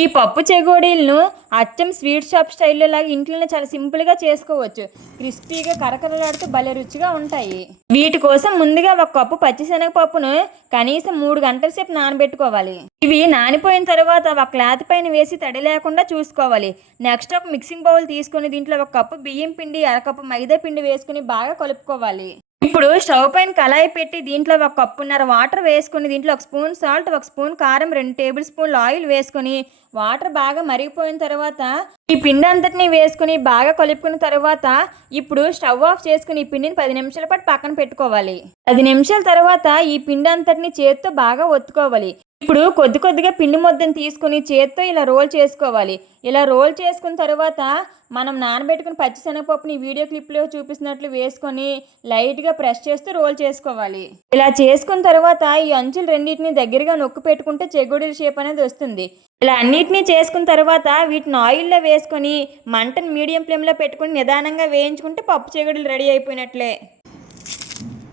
ఈ పప్పు చెగోడీలను అచ్చం స్వీట్ షాప్ స్టైల్లో లాగా ఇంట్లోనే చాలా సింపుల్గా చేసుకోవచ్చు. క్రిస్పీగా కరకరలాడుతూ భలే రుచిగా ఉంటాయి. వీటి కోసం ముందుగా ఒక కప్పు పచ్చిశనగపప్పును కనీసం 3 గంటల సేపు నానబెట్టుకోవాలి. ఇవి నానిపోయిన తర్వాత ఒక క్లాత్ పైన వేసి తడి లేకుండా చూసుకోవాలి. నెక్స్ట్ ఒక మిక్సింగ్ బౌల్ తీసుకొని దీంట్లో ఒక కప్పు బియ్యం పిండి, అరకప్పు మైదా పిండి వేసుకుని బాగా కలుపుకోవాలి. ఇప్పుడు స్టవ్ పైన కళాయి పెట్టి దీంట్లో ఒక కప్పున్నర వాటర్ వేసుకొని దీంట్లో ఒక స్పూన్ సాల్ట్, ఒక స్పూన్ కారం, 2 టేబుల్ స్పూన్లు ఆయిల్ వేసుకొని వాటర్ బాగా మరిగిపోయిన తర్వాత ఈ పిండి అంతటిని వేసుకుని బాగా కలుపుకున్న తర్వాత ఇప్పుడు స్టవ్ ఆఫ్ చేసుకుని ఈ పిండిని 10 నిమిషాల పాటు పక్కన పెట్టుకోవాలి. 10 నిమిషాల తర్వాత ఈ పిండి అంతటిని చేత్తో బాగా ఒత్తుకోవాలి. ఇప్పుడు కొద్ది కొద్దిగా పిండి ముద్దను తీసుకుని చేత్తో ఇలా రోల్ చేసుకోవాలి. ఇలా రోల్ చేసుకున్న తర్వాత మనం నానబెట్టుకుని పచ్చిశనగపప్పుని వీడియో క్లిప్లో చూపిస్తున్నట్లు వేసుకొని లైట్గా ప్రెస్ చేస్తూ రోల్ చేసుకోవాలి. ఇలా చేసుకున్న తర్వాత ఈ అంచులు రెండింటిని దగ్గరగా నొక్కి పెట్టుకుంటే చెగోడీల షేప్ అనేది వస్తుంది. ఇలా అన్నిటినీ చేసుకున్న తర్వాత వీటిని ఆయిల్లో వేసుకొని మంటను మీడియం ఫ్లేమ్లో పెట్టుకుని నిదానంగా వేయించుకుంటే పప్పు చెగోడీలు రెడీ అయిపోయినట్లే.